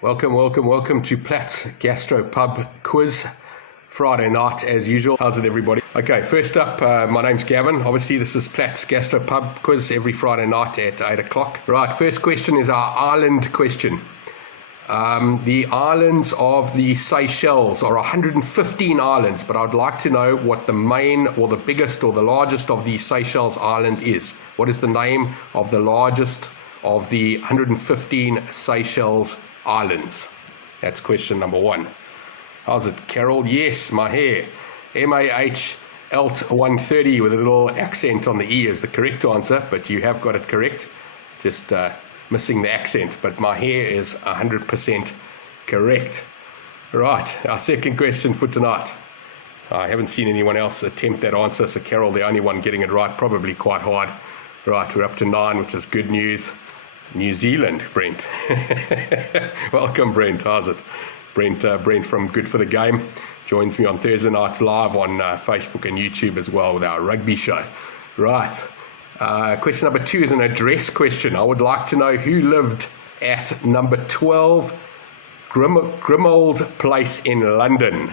Welcome to Platzz Gastro Pub Quiz Friday night as usual. How's it, everybody? Okay, first up, my name's Gavin. Obviously, this is Platzz Gastro Pub Quiz every Friday night at 8 o'clock. Right, first question is our island question. The islands of the Seychelles are 115 islands, but I'd like to know what the main or the biggest or the largest of the Seychelles island is. What is the name of the largest of the 115 Seychelles islands? That's question number one. How's it, Carol? Yes, my hair. MAH-ELT-130 with a little accent on the E is the correct answer, but you have got it correct. Just missing the accent, but my hair is 100% correct. Right, our second question for tonight. I haven't seen anyone else attempt that answer, so Carol, the only one getting it right, probably quite hard. Right, we're up to 9, which is good news. New Zealand, Brent. Welcome, Brent. How's it? Brent from Good for the Game joins me on Thursday nights live on Facebook and YouTube as well with our rugby show. Right. Question number 2 is an address question. I would like to know who lived at number 12 Grimold Place in London.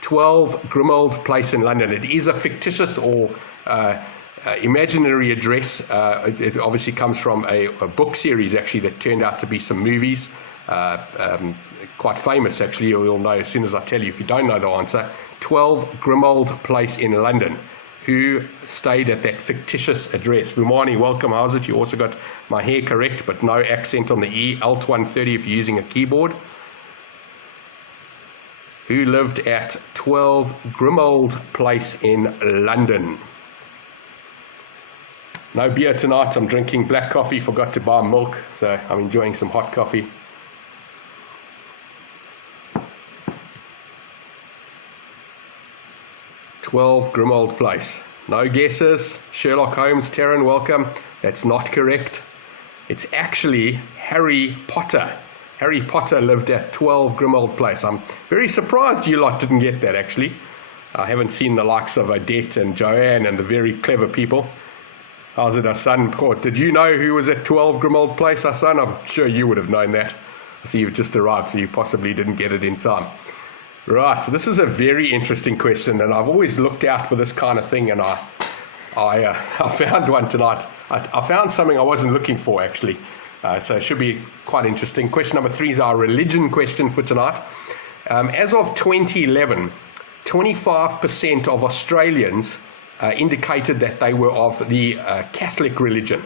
12 Grimold Place in London. It is a fictitious or imaginary address. It obviously comes from a book series actually that turned out to be some movies. Quite famous actually, you'll know as soon as I tell you if you don't know the answer. 12 Grimold Place in London. Who stayed at that fictitious address? Vumani, welcome. How's it? You also got my hair correct, but no accent on the E. ELT-130 if you're using a keyboard. Who lived at 12 Grimold Place in London? No beer tonight. I'm drinking black coffee. Forgot to buy milk, so I'm enjoying some hot coffee. Grimold Place. No guesses. Sherlock Holmes, Taryn, welcome. That's not correct. It's actually Harry Potter. Harry Potter lived at 12 Grimold Place. I'm very surprised you lot didn't get that, actually. I haven't seen the likes of Odette and Joanne and the very clever people. How's it, Hassan? Did you know who was at 12 Grimold Place, Hassan? I'm sure you would have known that. I see you've just arrived, so you possibly didn't get it in time. Right, so this is a very interesting question, and I've always looked out for this kind of thing, and I found one tonight. I found something I wasn't looking for, actually, so it should be quite interesting. Question number 3 is our religion question for tonight. As of 2011, 25% of Australians indicated that they were of the Catholic religion.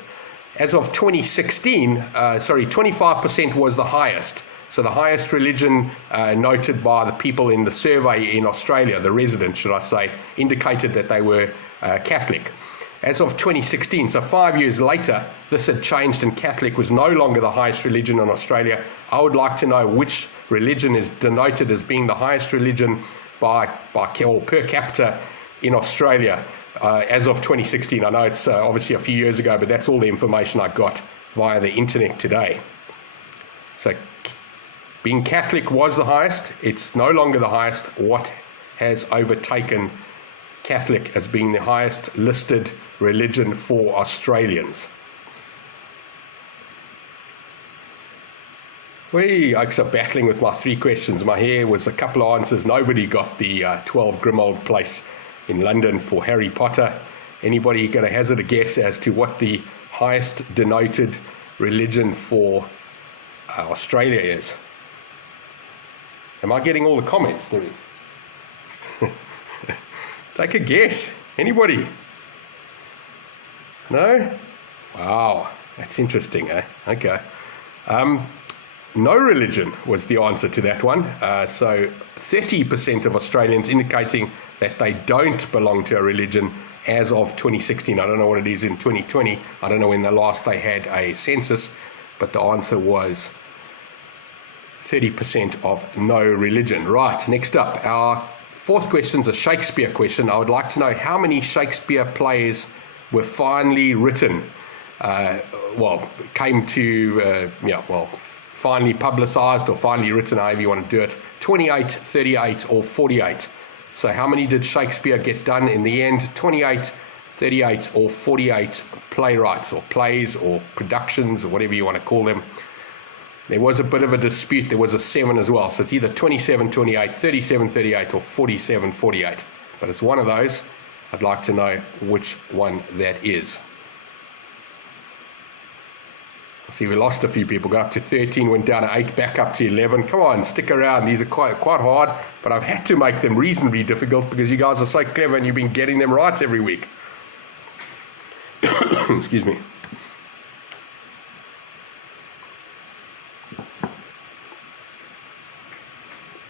As of 2016, 25% was the highest. So the highest religion noted by the people in the survey in Australia, the residents, should I say, indicated that they were Catholic. As of 2016, so 5 years later, this had changed and Catholic was no longer the highest religion in Australia. I would like to know which religion is denoted as being the highest religion by or per capita in Australia as of 2016. I know it's obviously a few years ago, but that's all the information I got via the internet today. So being Catholic was the highest. It's no longer the highest. What has overtaken Catholic as being the highest listed religion for Australians? Oaks are battling with my 3 questions. My hair was a couple of answers. Nobody got the 12 Grimold Place in London for Harry Potter. Anybody going to hazard a guess as to what the highest denoted religion for Australia is? Am I getting all the comments, Louis? Take a guess. Anybody? No? Wow, that's interesting, eh? Okay. No religion was the answer to that one. So 30% of Australians indicating that they don't belong to a religion as of 2016. I don't know what it is in 2020. I don't know when they had a census, but the answer was 30% of no religion. Right, next up, our 4th question is a Shakespeare question. I would like to know how many Shakespeare plays were finally written, finally publicized or finally written, however you want to do it. 28, 38 or 48. So how many did Shakespeare get done in the end? 28, 38 or 48 playwrights or plays or productions or whatever you want to call them There was a bit of a dispute. There was a 7 as well. So it's either 27-28, 37-38, or 47-48. But it's one of those. I'd like to know which one that is. See, we lost a few people. Got up to 13, went down to 8, back up to 11. Come on, stick around. These are quite hard, but I've had to make them reasonably difficult because you guys are so clever and you've been getting them right every week. Excuse me.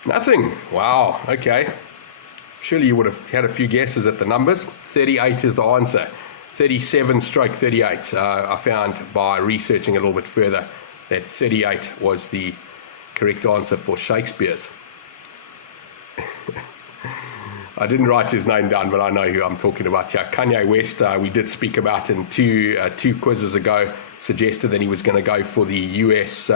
Nothing. Wow. Okay. Surely you would have had a few guesses at the numbers. 38 is the answer. 37/38. I found by researching a little bit further that 38 was the correct answer for Shakespeare's. I didn't write his name down, but I know who I'm talking about here. Kanye West, we did speak about in two quizzes ago, suggested that he was going to go for the US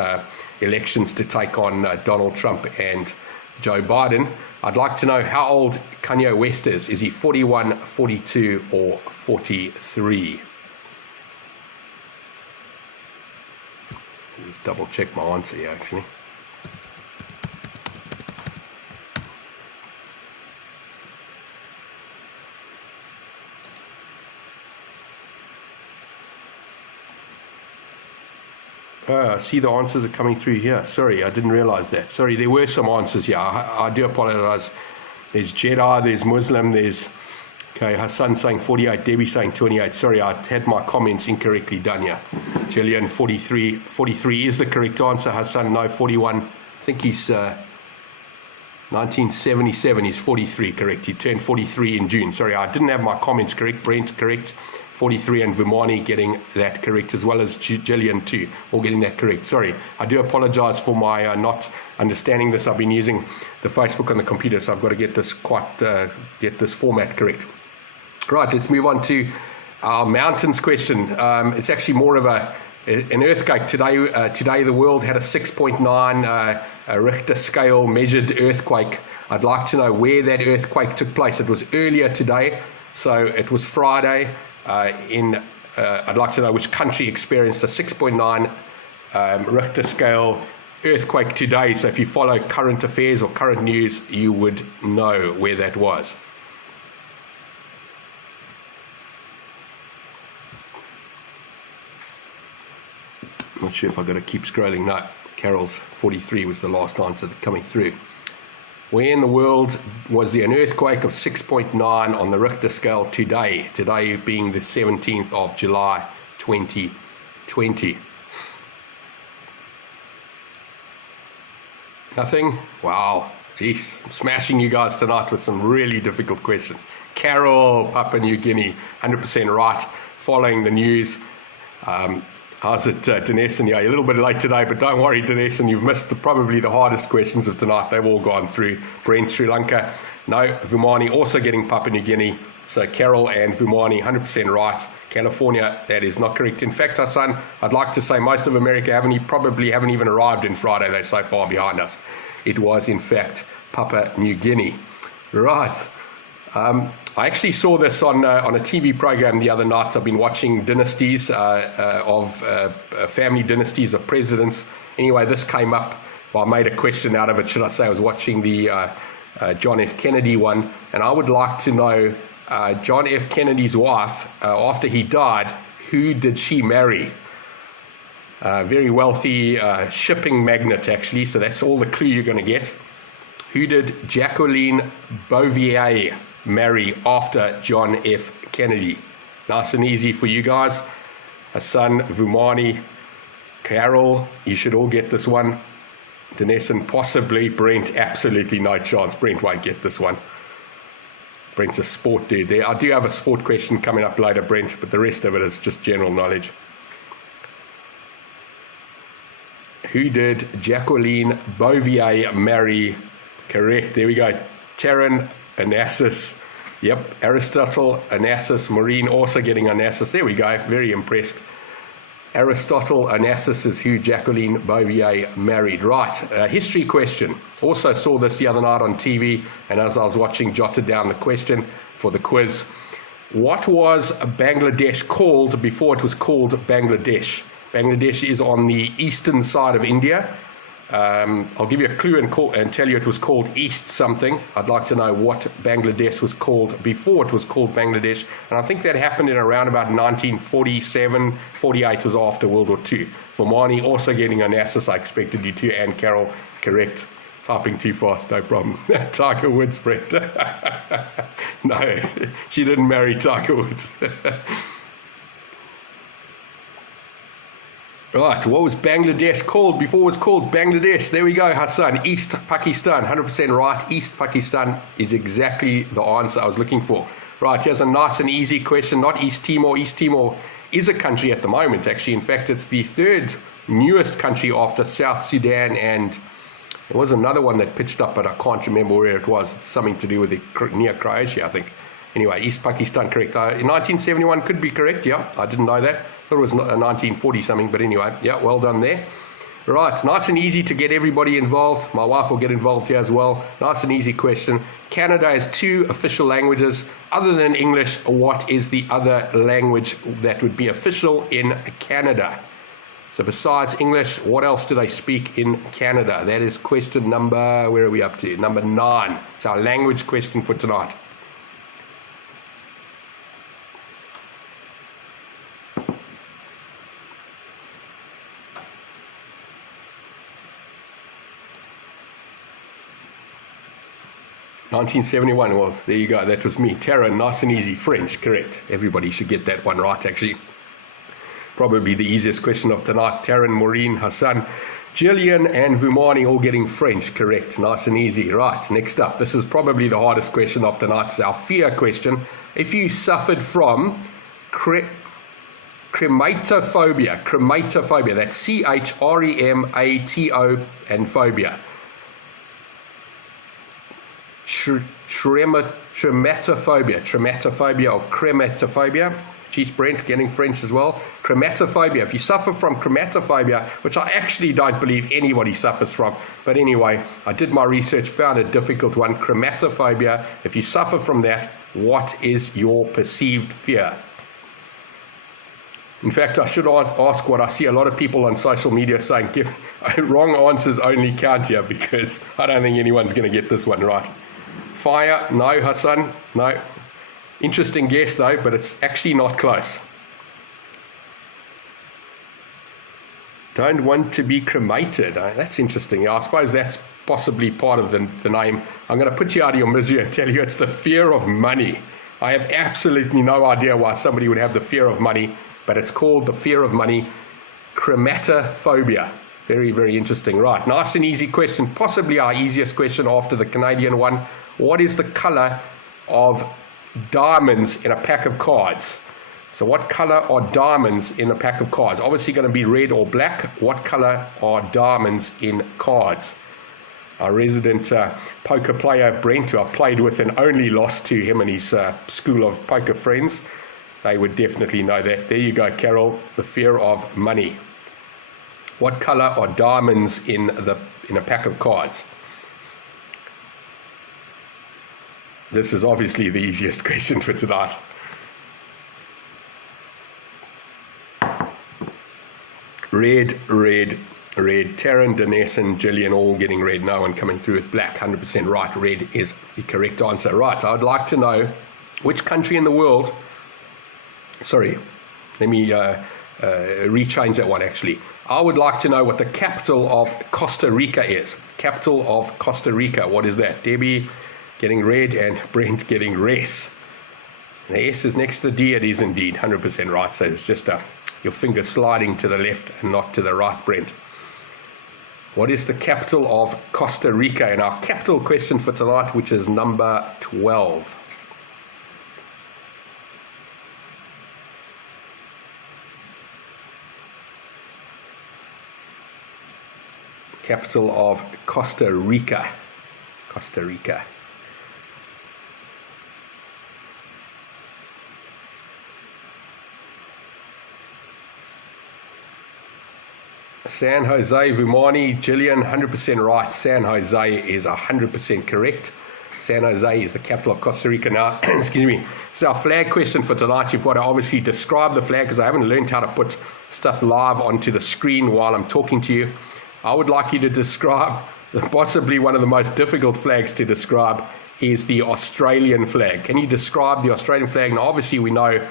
elections to take on Donald Trump and Joe Biden. I'd like to know how old Kanye West is. Is he 41, 42, or 43? Let's double check my answer here, actually. I see the answers are coming through here. Sorry, I didn't realize that. Sorry, there were some answers here. I do apologize. There's Jeddah, there's Muslim, there's... Okay, Hassan saying 48, Debbie saying 28. Sorry, I had my comments incorrectly done here. Jillian, 43. 43 is the correct answer. Hassan, no, 41. I think he's 1977. He's 43, correct. He turned 43 in June. Sorry, I didn't have my comments correct. Brent, correct. 43, and Vumani getting that correct, as well as Jillian too, all getting that correct. Sorry, I do apologize for my not understanding this. I've been using the Facebook on the computer, so I've got to get this get this format correct. Right, let's move on to our mountains question. It's actually more of an earthquake today. Today the world had a 6.9 Richter scale measured earthquake. I'd like to know where that earthquake took place. It was earlier today, so it was Friday. I'd like to know which country experienced a 6.9 Richter scale earthquake today. So if you follow current affairs or current news, you would know where that was. Not sure if I've got to keep scrolling. No, Carol's 43 was the last answer coming through. Where in the world was there an earthquake of 6.9 on the Richter scale today? Today being the 17th of July, 2020. Nothing? Wow. Jeez, I'm smashing you guys tonight with some really difficult questions. Carol, Papua New Guinea, 100% right, following the news. How's it, Dinesan? Yeah, you're a little bit late today, but don't worry, Dinesan, you've missed probably the hardest questions of tonight. They've all gone through. Brent, Sri Lanka. No, Vumani also getting Papua New Guinea. So Carol and Vumani, 100% right. California, that is not correct. In fact, Hassan, I'd like to say most of America probably haven't even arrived in Friday. They're so far behind us. It was, in fact, Papua New Guinea. Right. I actually saw this on a TV program the other night. I've been watching dynasties family dynasties of presidents. Anyway, this came up. Well, I made a question out of it, should I say. I was watching the John F. Kennedy one, and I would like to know John F. Kennedy's wife, after he died, who did she marry? Very wealthy shipping magnate, actually, so that's all the clue you're going to get. Who did Jacqueline Bouvier marry after John F. Kennedy? Nice and easy for you guys. Hassan, Vumani, Carol, you should all get this one. Dinesan, possibly. Brent, absolutely no chance. Brent won't get this one. Brent's a sport dude there. I do have a sport question coming up later, Brent, but the rest of it is just general knowledge. Who did Jacqueline Bouvier marry? Correct. There we go. Taryn, Onassis. Yep. Aristotle, Onassis. Maureen also getting Onassis. There we go. Very impressed. Aristotle Onassis is who Jacqueline Bouvier married. Right. History question. Also saw this the other night on TV, and as I was watching, jotted down the question for the quiz. What was Bangladesh called before it was called Bangladesh? Bangladesh is on the eastern side of India. I'll give you a clue and tell you it was called East something. I'd like to know what Bangladesh was called before it was called Bangladesh. And I think that happened in around about 1947, 48 was after World War II. Vumani also getting an assist. I expected you to, and Carol, correct. Typing too fast, no problem. Tiger Woods, Brett. No, she didn't marry Tiger Woods. Right, what was Bangladesh called before it was called Bangladesh? There we go, Hassan. East Pakistan, 100% right. East Pakistan is exactly the answer I was looking for. Right, here's a nice and easy question. Not East Timor. East Timor is a country at the moment, actually. In fact, it's the third newest country after South Sudan, and there was another one that pitched up, but I can't remember where it was. It's something to do with near Croatia, I think. Anyway, East Pakistan, correct. In 1971 could be correct, yeah. I didn't know that. Thought it was 1940 something, but anyway, yeah, well done there. Right, nice and easy to get everybody involved. My wife will get involved here as well. Nice and easy question. Canada has 2 official languages. Other than English, what is the other language that would be official in Canada? So besides English, what else do they speak in Canada? That is question number, where are we up to? Number 9. It's our language question for tonight. (1971), well, there you go, that was me. Tara, nice and easy. French, correct. Everybody should get that one right, actually. Probably the easiest question of tonight. Taryn, Maureen, Hassan, Gillian, and Vumani all getting French, correct. Nice and easy. Right, next up. This is probably the hardest question of tonight. It's our fear question. If you suffered from crematophobia, that's CHREMATO and phobia. Trematophobia or crematophobia. Geez, Brent getting French as well. Crematophobia. If you suffer from crematophobia, which I actually don't believe anybody suffers from, but anyway, I did my research, found a difficult one. Crematophobia. If you suffer from that, what is your perceived fear? In fact, I should ask what I see a lot of people on social media saying, give wrong answers only count here, because I don't think anyone's going to get this one right. Fire, no, Hassan, no. Interesting guess though, but it's actually not close. Don't want to be cremated. That's interesting. I suppose that's possibly part of the name. I'm going to put you out of your misery and tell you it's the fear of money. I have absolutely no idea why somebody would have the fear of money, but it's called the fear of money, crematophobia. Very, very interesting. Right, nice and easy question, possibly our easiest question after the Canadian one. What is the color of diamonds in a pack of cards? So what color are diamonds in a pack of cards? Obviously going to be red or black. What color are diamonds in cards? Our resident poker player, Brent, who I've played with and only lost to him and his school of poker friends, they would definitely know that. There you go, Carol, the fear of money. What color are diamonds in a pack of cards? This is obviously the easiest question for tonight. Red, red, red. Taryn, Dinesh, and Gillian all getting red. No one coming through with black. 100% right. Red is the correct answer. Right, I would like to know which country in the world... Sorry, let me rechange that one actually. I would like to know what the capital of Costa Rica is. Capital of Costa Rica. What is that? Debbie getting red and Brent getting res. The S is next to the D. It is indeed 100% right. So it's just your finger sliding to the left and not to the right, Brent. What is the capital of Costa Rica? And our capital question for tonight, which is number 12. Capital of Costa Rica. Costa Rica. San Jose, Vumani, Gillian, 100% right. San Jose is 100% correct. San Jose is the capital of Costa Rica now. Excuse me. So our flag question for tonight, you've got to obviously describe the flag, because I haven't learned how to put stuff live onto the screen while I'm talking to you. I would like you to describe, possibly one of the most difficult flags to describe is the Australian flag. Can you describe the Australian flag? Now, obviously, we know,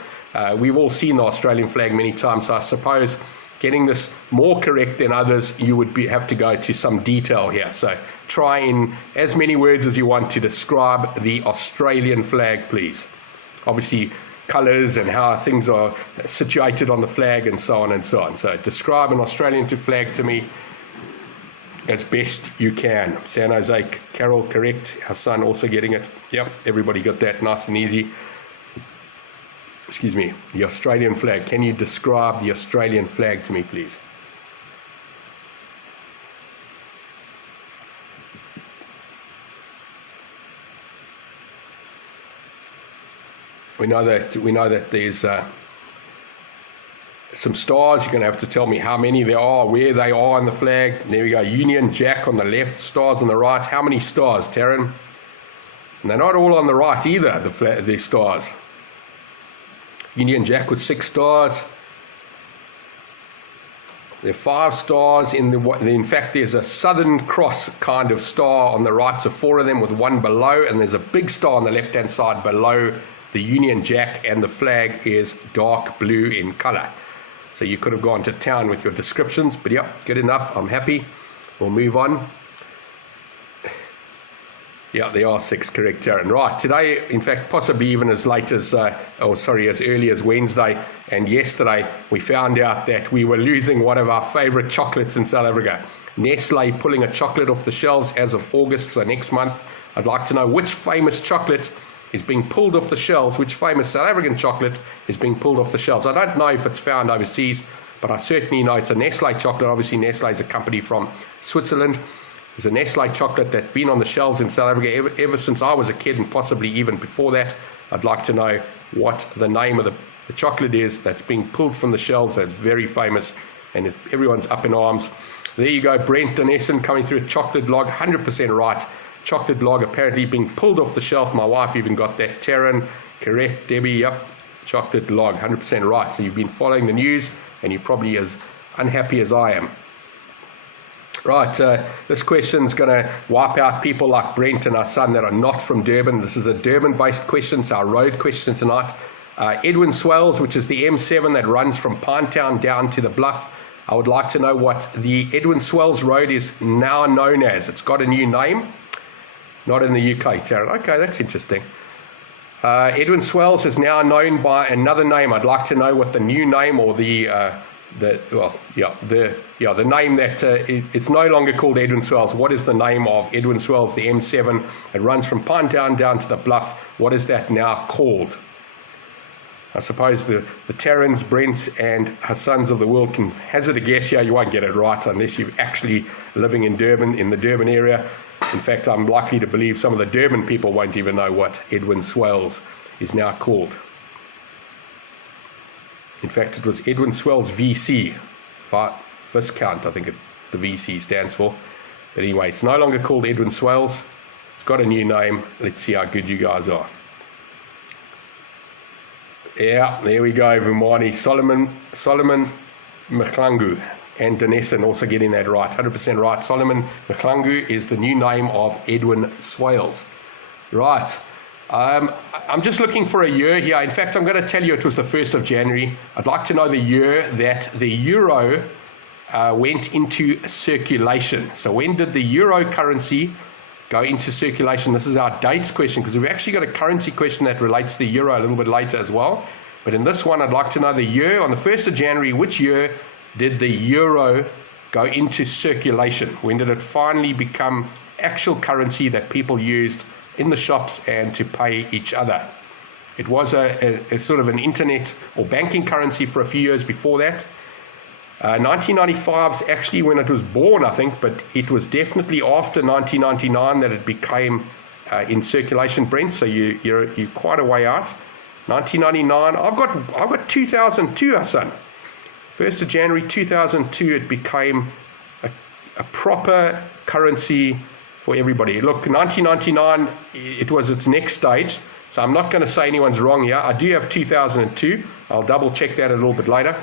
we've all seen the Australian flag many times, so I suppose getting this more correct than others, you would have to go to some detail here. So try in as many words as you want to describe the Australian flag, please. Obviously, colours and how things are situated on the flag and so on and so on. So describe an Australian flag to me as best you can. San Jose, Carol, correct. Our son also getting it. Yep, everybody got that nice and easy. Excuse me, the Australian flag. Can you describe the Australian flag to me, please? We know that there's some stars. You're going to have to tell me how many there are, where they are on the flag. There we go. Union Jack on the left, stars on the right. How many stars, Taryn? And they're not all on the right either, the stars. Union Jack with 6 stars. There are 5 stars. In fact, there's a Southern Cross kind of star on the right, so 4 of them with 1 below, and there's a big star on the left-hand side below the Union Jack, and the flag is dark blue in colour. So you could have gone to town with your descriptions, but yep, good enough. I'm happy. We'll move on. Yeah, there are 6, correct, Taryn. Right, today, in fact, possibly even as late as, as early as Wednesday and yesterday, we found out that we were losing one of our favourite chocolates in South Africa. Nestle pulling a chocolate off the shelves as of August, so next month. I'd like to know which famous chocolate is being pulled off the shelves, which famous South African chocolate is being pulled off the shelves. I don't know if it's found overseas, but I certainly know it's a Nestle chocolate. Obviously, Nestle is a company from Switzerland. There's a Nestle chocolate that's been on the shelves in South Africa ever since I was a kid, and possibly even before that. I'd like to know what the name of the chocolate is that's being pulled from the shelves. That's very famous, and everyone's up in arms. There you go, Brent Denessen coming through with chocolate log, 100% right. Chocolate log apparently being pulled off the shelf. My wife even got that. Taryn, correct. Debbie, yep. Chocolate log, 100% right. So you've been following the news, and you're probably as unhappy as I am. Right, this question's going to wipe out people like Brent and our son that are not from Durban. This is a Durban-based question. It's our road question tonight. Edwin Swales, which is the M7 that runs from Pinetown down to the Bluff. I would like to know what the Edwin Swales Road is now known as. It's got a new name. Not in the UK, Taryn. Okay, that's interesting. Edwin Swales is now known by another name. I'd like to know what the new name or the name that it's no longer called Edwin Swales. What is the name of Edwin Swales, the M7? It runs from Pinetown down to the Bluff. What is that now called? I suppose the Tarrans, Brents, and Hassans of the world can hazard a guess here. You won't get it right unless you're actually living in Durban, in the Durban area. In fact, I'm likely to believe some of the Durban people won't even know what Edwin Swales is now called. In fact, it was Edwin Swales VC, Viscount, I think the VC stands for. But anyway, it's no longer called Edwin Swales. It's got a new name. Let's see how good you guys are. Yeah, there we go, Vumani. Solomon Mkhlangu and Denessen also getting that right, 100% right. Solomon Mkhlangu is the new name of Edwin Swales. Right. I'm just looking for a year here. In fact, I'm going to tell you it was the 1st of January. I'd like to know the year that the euro went into circulation. So when did the euro currency go into circulation? This is our dates question, because we've actually got a currency question that relates to the euro a little bit later as well. But in this one, I'd like to know the year. On the 1st of January, which year did the euro go into circulation? When did it finally become actual currency that people used in the shops and to pay each other? It was a sort of an internet or banking currency for a few years before that. 1995 is actually when it was born, I think, but it was definitely after 1999 that it became in circulation, Brent. So you're quite a way out. 1999. I've got 2002, Hassan. 1st of January 2002, it became a proper currency for everybody. Look, 1999, it was its next stage. So I'm not going to say anyone's wrong here. I do have 2002. I'll double check that a little bit later.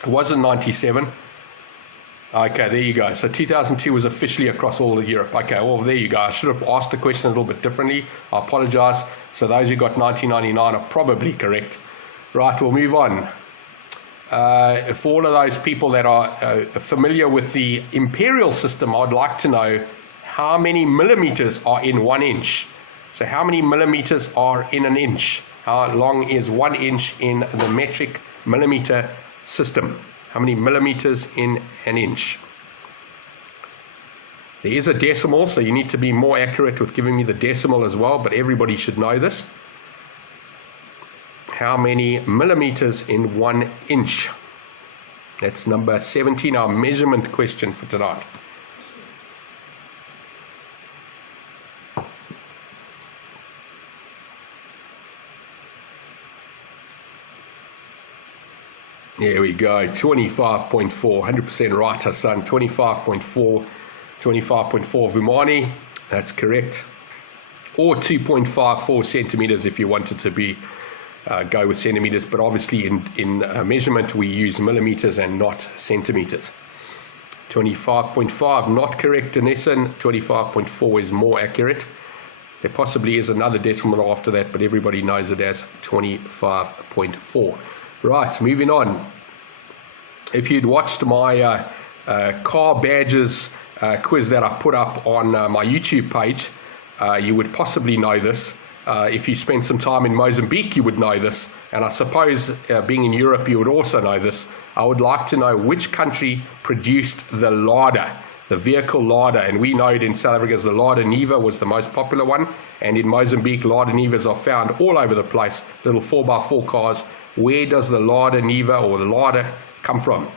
It wasn't 97. Okay, there you go. So 2002 was officially across all of Europe. Okay, well, there you go. I should have asked the question a little bit differently. I apologize. So those who got 1999 are probably correct. Right, we'll move on. For all of those people that are familiar with the imperial system, I'd like to know how many millimeters are in 1 inch. So how many millimeters are in an inch? How long is 1 inch in the metric millimeter system? How many millimeters in an inch? There is a decimal, so you need to be more accurate with giving me the decimal as well, but everybody should know this. How many millimeters in 1 inch? That's number 17, our measurement question for tonight. There we go, 25.4, 100% right, Hassan, 25.4, 25.4 Vumani, that's correct. Or 2.54 centimeters if you wanted to be go with centimeters, but obviously in measurement we use millimeters and not centimeters. 25.5, not correct, Anissan. 25.4 is more accurate. There possibly is another decimal after that, but everybody knows it as 25.4. Right, moving on. If you'd watched my car badges quiz that I put up on my YouTube page, you would possibly know this. If you spent some time in Mozambique, you would know this. And I suppose being in Europe, you would also know this. I would like to know which country produced the Lada, the vehicle Lada. And we know it in South Africa as the Lada Niva was the most popular one. And in Mozambique, Lada Nivas are found all over the place, little 4x4 cars. Where does the Lada Niva or the Lada come from?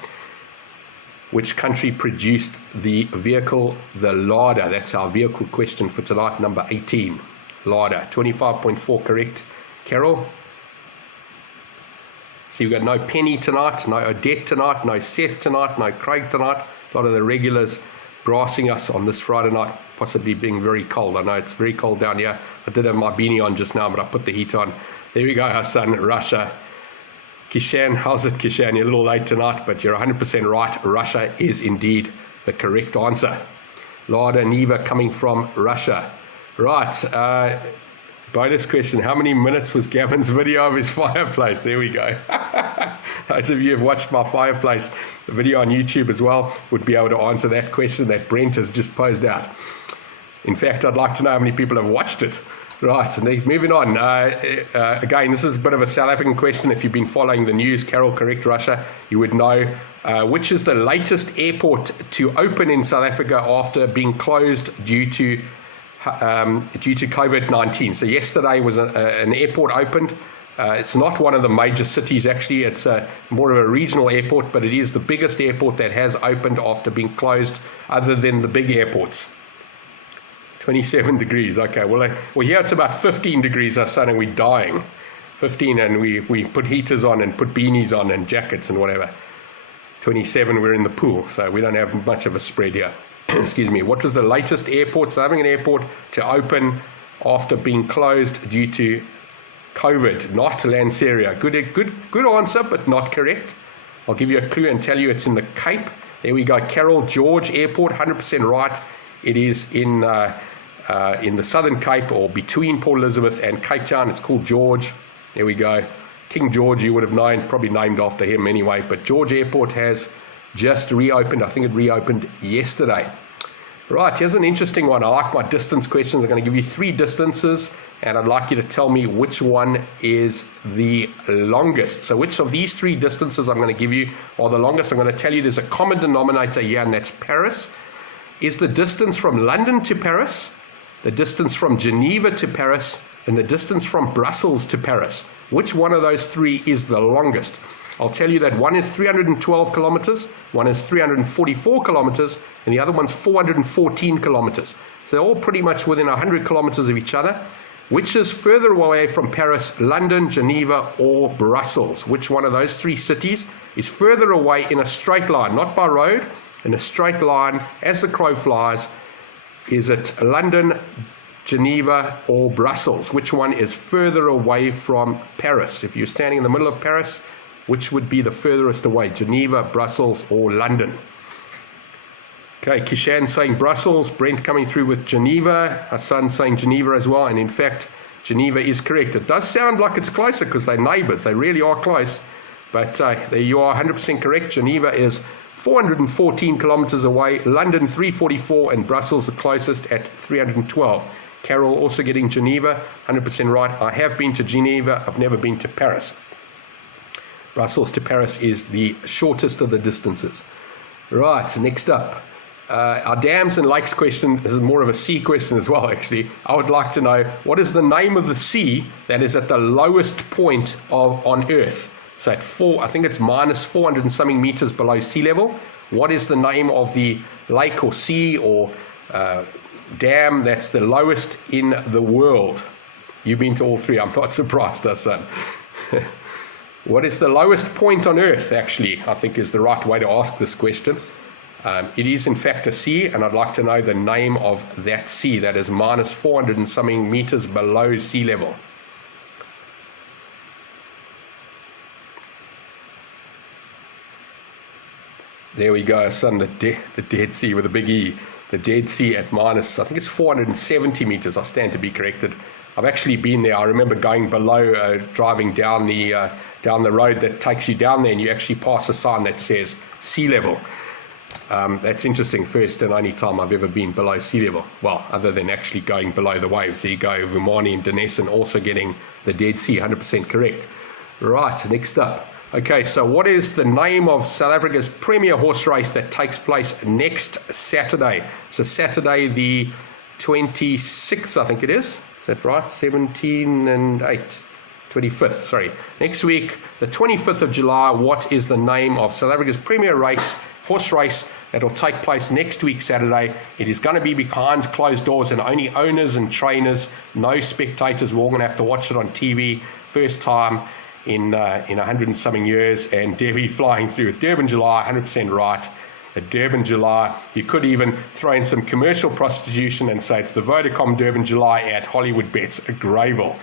Which country produced the vehicle, the Lada? That's our vehicle question for tonight, number 18. Lada, 25.4 correct. Carol? So you've got no Penny tonight, no Odette tonight, no Seth tonight, no Craig tonight. A lot of the regulars brassing us on this Friday night, possibly being very cold. I know it's very cold down here. I did have my beanie on just now, but I put the heat on. There we go, Hassan, Russia. Kishan, how's it, Kishan? You're a little late tonight, but you're 100% right. Russia is indeed the correct answer. Lada Niva coming from Russia. Right, bonus question. How many minutes was Gavin's video of his fireplace? There we go. Those of you who have watched my fireplace video on YouTube as well would be able to answer that question that Brent has just posed out. In fact, I'd like to know how many people have watched it. Right, and moving on. Again, this is a bit of a South African question. If you've been following the news, Carol, correct, Russia, you would know. Which is the latest airport to open in South Africa after being closed due to COVID-19? So yesterday was an airport opened. It's not one of the major cities, actually. It's more of a regional airport, but it is the biggest airport that has opened after being closed other than the big airports. 27 degrees. Okay, well here it's about 15 degrees, our son, and we're dying. 15, and we put heaters on and put beanies on and jackets and whatever. 27, we're in the pool, so we don't have much of a spread here. Excuse me. What was the latest airport, South African airport, to open after being closed due to COVID? Not Lanseria. Good answer, but not correct. I'll give you a clue and tell you it's in the Cape. There we go. Carroll George Airport, 100% right. It is in the Southern Cape, or between Port Elizabeth and Cape Town. It's called George. There we go. King George, you would have known, probably named after him anyway. But George Airport has just reopened. I think it reopened yesterday. Right, here's an interesting one. I like my distance questions. I'm going to give you 3 distances, and I'd like you to tell me which one is the longest. So which of these 3 distances I'm going to give you are the longest? I'm going to tell you there's a common denominator here, and that's Paris. Is the distance from London to Paris, the distance from Geneva to Paris, and the distance from Brussels to Paris? Which one of those 3 is the longest? I'll tell you that one is 312 kilometers, one is 344 kilometers, and the other one's 414 kilometers. So they're all pretty much within 100 kilometers of each other. Which is further away from Paris, London, Geneva, or Brussels? Which one of those 3 cities is further away in a straight line, not by road, in a straight line, as the crow flies, Is it London, Geneva, or Brussels? Which one is further away from Paris? If you're standing in the middle of Paris, which would be the furthest away? Geneva, Brussels, or London? Okay, Kishan saying Brussels, Brent coming through with Geneva, Hassan saying Geneva as well, and in fact, Geneva is correct. It does sound like it's closer because they're neighbours, they really are close, but there you are, 100% correct. Geneva is 414 kilometres away, London 344, and Brussels the closest at 312. Carol also getting Geneva, 100% right. I have been to Geneva, I've never been to Paris. Brussels to Paris is the shortest of the distances. Right, next up. Our dams and lakes question, this is more of a sea question as well, actually. I would like to know, what is the name of the sea that is at the lowest point on Earth? So at I think it's minus 400 and something meters below sea level. What is the name of the lake or sea or dam that's the lowest in the world? You've been to all three, I'm not surprised, Hassan. What is the lowest point on Earth, actually, I think is the right way to ask this question. It is in fact a sea, and I'd like to know the name of that sea that is minus 400 and something meters below sea level. There we go, son, the Dead Sea with a big E. The Dead Sea at minus, I think it's 470 meters, I stand to be corrected. I've actually been there. I remember going below, driving down the road that takes you down there, and you actually pass a sign that says sea level. That's interesting. First and only time I've ever been below sea level. Well, other than actually going below the waves. There you go, Vumani and Denison also getting the Dead Sea, 100% correct. Right, next up. Okay, so what is the name of South Africa's premier horse race that takes place next Saturday? So Saturday the 26th, I think it is. Is that right? 17 and 8. 25th, sorry. Next week, the 25th of July, what is the name of South Africa's premier horse race that will take place next week, Saturday? It is going to be behind closed doors and only owners and trainers, no spectators. We're all going to have to watch it on TV. First time in 100 and something years, and Debbie flying through with Durban July, 100% right. The Durban July, you could even throw in some commercial prostitution and say it's the Vodacom Durban July at Hollywood Bets, a Greyville.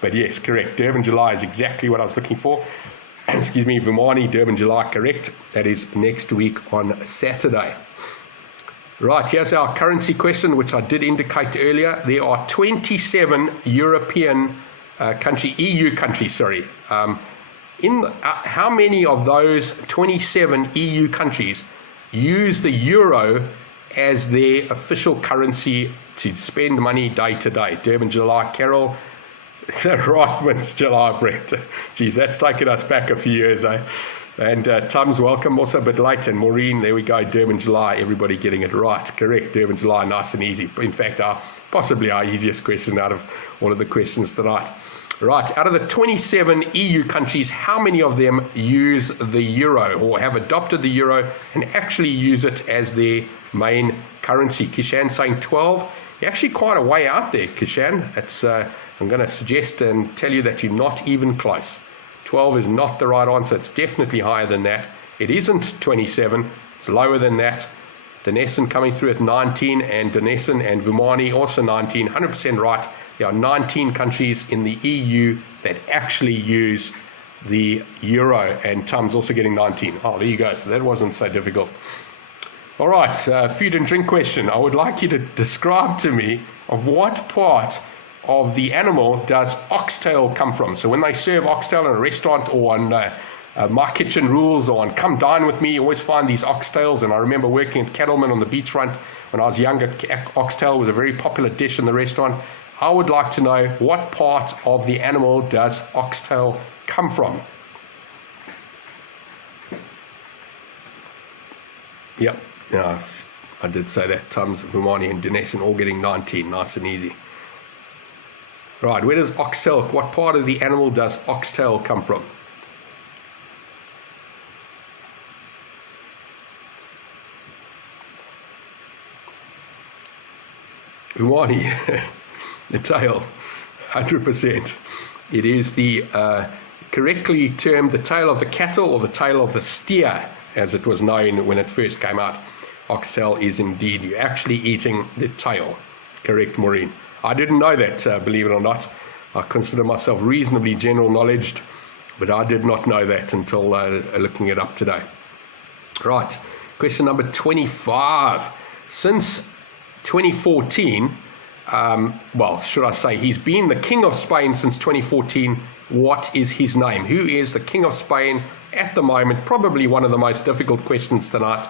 But yes, correct. Durban July is exactly what I was looking for. Excuse me, Vumani, Durban July, correct. That is next week on Saturday. Right, here's our currency question, which I did indicate earlier. There are 27 European EU countries, sorry. How many of those 27 EU countries use the euro as their official currency to spend money day to day? Durban July, Carol. Rothman's July, Brent. Geez, that's taken us back a few years, eh? And Tums, welcome, also a bit late. And Maureen, there we go, Durban July, everybody getting it right. Correct, Durban July, nice and easy. In fact, possibly our easiest question out of all of the questions tonight. Right, out of the 27 EU countries, how many of them use the euro or have adopted the euro and actually use it as their main currency? Kishan saying 12. You're actually quite a way out there, Kishan. I'm going to suggest and tell you that you're not even close. 12 is not the right answer. It's definitely higher than that. It isn't 27. It's lower than that. Denison coming through at 19, and Denison and Vumani also 19, 100% right. There are 19 countries in the EU that actually use the euro, and Tom's also getting 19. Oh, there you go. So that wasn't so difficult. All right, food and drink question. I would like you to describe to me of what part of the animal does oxtail come from. So when they serve oxtail in a restaurant or on My Kitchen Rules or on Come Dine With Me, you always find these oxtails. And I remember working at Cattleman on the beachfront when I was younger. Oxtail was a very popular dish in the restaurant. I would like to know, what part of the animal does oxtail come from? Yep, I did say that. Tums, Vumani and Denison all getting 19, nice and easy. Right, where does oxtail, what part of the animal does oxtail come from? Vumani, the tail, 100%. It is the correctly termed the tail of the cattle or the tail of the steer, as it was known when it first came out. oxtail is indeed, you're actually eating the tail. Correct, Maureen. I didn't know that, believe it or not. I consider myself reasonably general knowledged, but I did not know that until looking it up today. Right, question number 25. Since 2014, well, should I say, he's been the King of Spain since 2014. What is his name? Who is the King of Spain at the moment? Probably one of the most difficult questions tonight.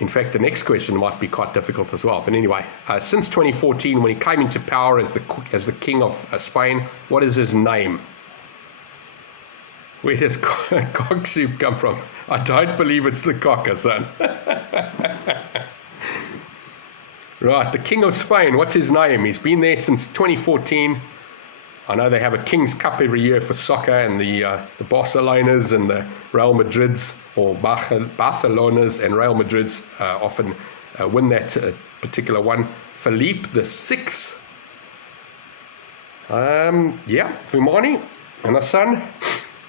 In fact, the next question might be quite difficult as well. But anyway, since 2014, when he came into power as the King of Spain, what is his name? Where does cock soup come from? I don't believe it's the cocker, son. Right, the King of Spain, what's his name? He's been there since 2014. I know they have a King's Cup every year for soccer, and the Barcelonas and the Real Madrids, or Barcelonas and Real Madrids often win that particular one. Philippe the Sixth. Yeah, Vimani and a son.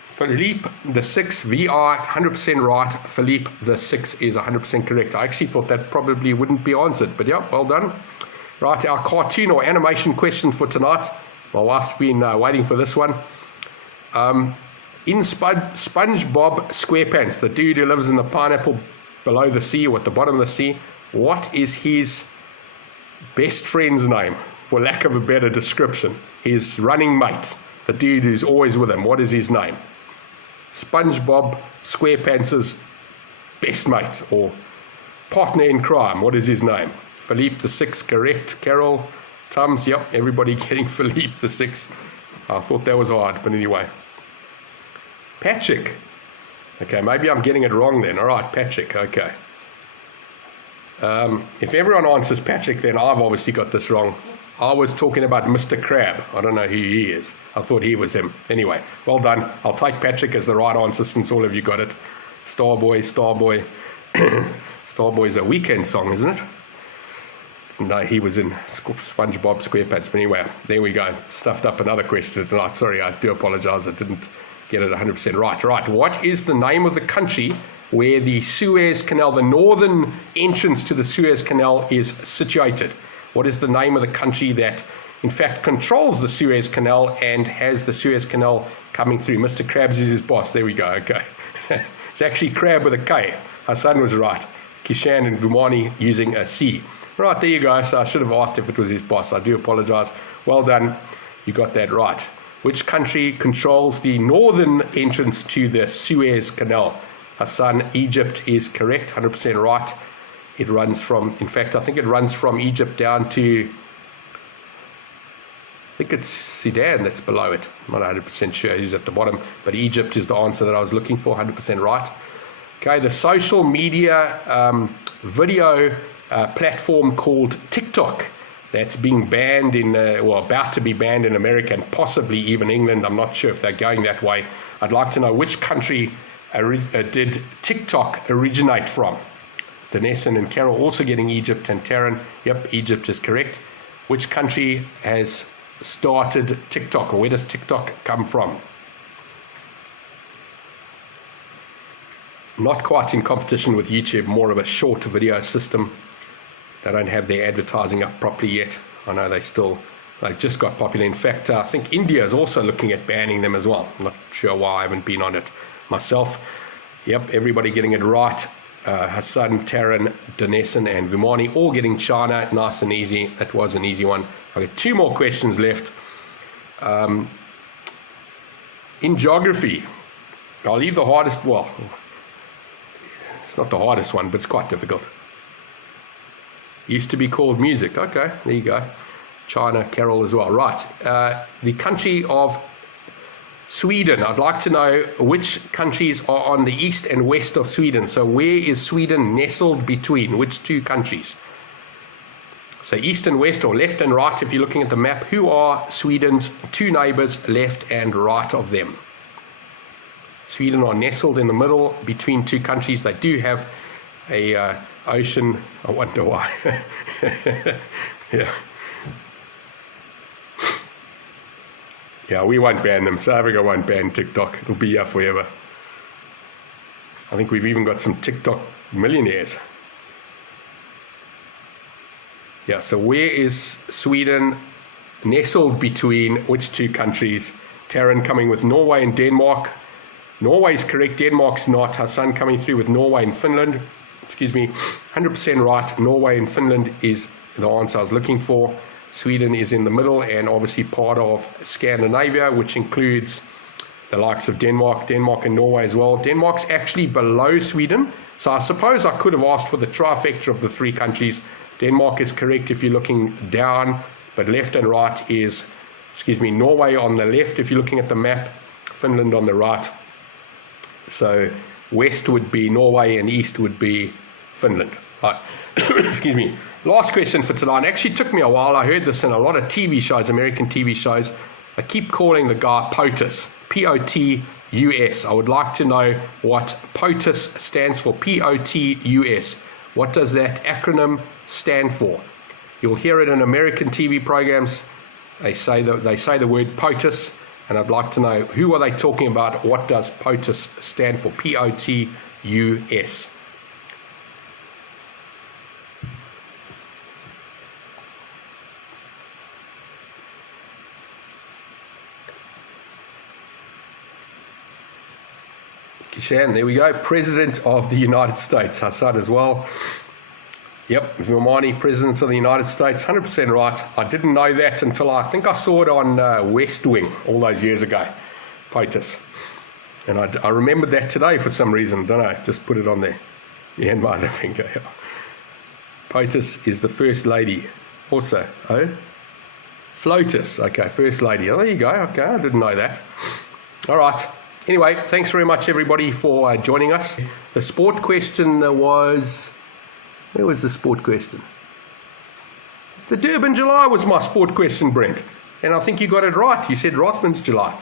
Philippe the Sixth, VR, 100% right. Philippe the Sixth is 100% correct. I actually thought that probably wouldn't be answered, but yeah, well done. Right, our cartoon or animation question for tonight. My wife's been waiting for this one. In SpongeBob SquarePants, the dude who lives in the pineapple below the sea or at the bottom of the sea, what is his best friend's name, for lack of a better description? His running mate, the dude who's always with him, what is his name? SpongeBob SquarePants' best mate or partner in crime, what is his name? Philippe the Sixth, correct. Carol, Tums, yep, everybody getting Philippe the Sixth. I thought that was hard, but anyway. Patrick. Okay, maybe I'm getting it wrong then. All right, Patrick, okay. If everyone answers Patrick, then I've obviously got this wrong. I was talking about Mr. Crab. I don't know who he is. I thought he was him. Anyway, well done. I'll take Patrick as the right answer since all of you got it. Starboy, Starboy. Starboy's a Weekend song, isn't it? No, he was in SpongeBob SquarePants. But anyway, there we go. Stuffed up another question tonight. Sorry, I do apologize. I didn't get it 100% right. Right, what is the name of the country where the Suez Canal, the northern entrance to the Suez Canal, is situated? What is the name of the country that, in fact, controls the Suez Canal and has the Suez Canal coming through? Mr. Krabs is his boss. There we go. Okay. It's actually Crab with a K. Hassan was right. Kishan and Vumani using a C. Right, there you go. So I should have asked if it was his boss. I do apologize. Well done. You got that right. Which country controls the northern entrance to the Suez Canal? Hassan, Egypt is correct. 100% right. It runs from, in fact, I think it runs from Egypt down to, I think it's Sudan that's below it. I'm not 100% sure who's at the bottom, but Egypt is the answer that I was looking for, 100% right. Okay, the social media video platform called TikTok that's being banned in, well, about to be banned in America and possibly even England. I'm not sure if they're going that way. I'd like to know which country did TikTok originate from? Danessen and Carol also getting Egypt, and Taryn, yep, Egypt is correct. Which country has started TikTok, or where does TikTok come from? Not quite in competition with YouTube, more of a short video system. They don't have their advertising up properly yet. I know they just got popular. In fact, I think India is also looking at banning them as well. I'm not sure why, I haven't been on it myself. Yep, everybody getting it right. Hassan, Taryn, Danessen, and Vimani all getting China, nice and easy. That was an easy one. I've got two more questions left. In geography, I'll leave the hardest, well, it's not the hardest one, but it's quite difficult. Used to be called music. Okay, there you go. China, Carol as well. Right, the country of Sweden. I'd like to know which countries are on the east and west of Sweden. So where is Sweden nestled between? Which two countries? So east and west, or left and right, if you're looking at the map. Who are Sweden's two neighbors, left and right of them? Sweden are nestled in the middle between two countries. They do have a ocean. I wonder why. Yeah. Yeah, we won't ban them. South Africa won't ban TikTok. It'll be here forever. I think we've even got some TikTok millionaires. Yeah, so where is Sweden nestled between which two countries? Taryn coming with Norway and Denmark. Norway's correct, Denmark's not. Hassan coming through with Norway and Finland. Excuse me, 100% right. Norway and Finland is the answer I was looking for. Sweden is in the middle and obviously part of Scandinavia, which includes the likes of Denmark and Norway as well. Denmark's actually below Sweden, so I suppose I could have asked for the trifecta of the three countries. Denmark is correct if you're looking down, but left and right is, Norway on the left if you're looking at the map, Finland on the right. So west would be Norway and east would be Finland. Right. Excuse me. Last question for tonight. It actually took me a while. I heard this in a lot of TV shows, American TV shows. I keep calling the guy POTUS, P-O-T-U-S. I would like to know what POTUS stands for, P-O-T-U-S. What does that acronym stand for? You'll hear it in American TV programs. They say the word POTUS, and I'd like to know who are they talking about? What does POTUS stand for? P-O-T-U-S. Kishan, there we go. President of the United States. Hassan as well. Yep, Vimani, President of the United States. 100% right. I didn't know that until I think I saw it on West Wing all those years ago. POTUS. And I remembered that today for some reason. Don't know. Just put it on there. Yeah, and my other finger. POTUS is the First Lady. Also, FLOTUS. Okay, First Lady. Oh, there you go. Okay, I didn't know that. All right. Anyway, thanks very much, everybody, for joining us. The sport question was... Where was the sport question? The Durban July was my sport question, Brent. And I think you got it right. You said Rothman's July.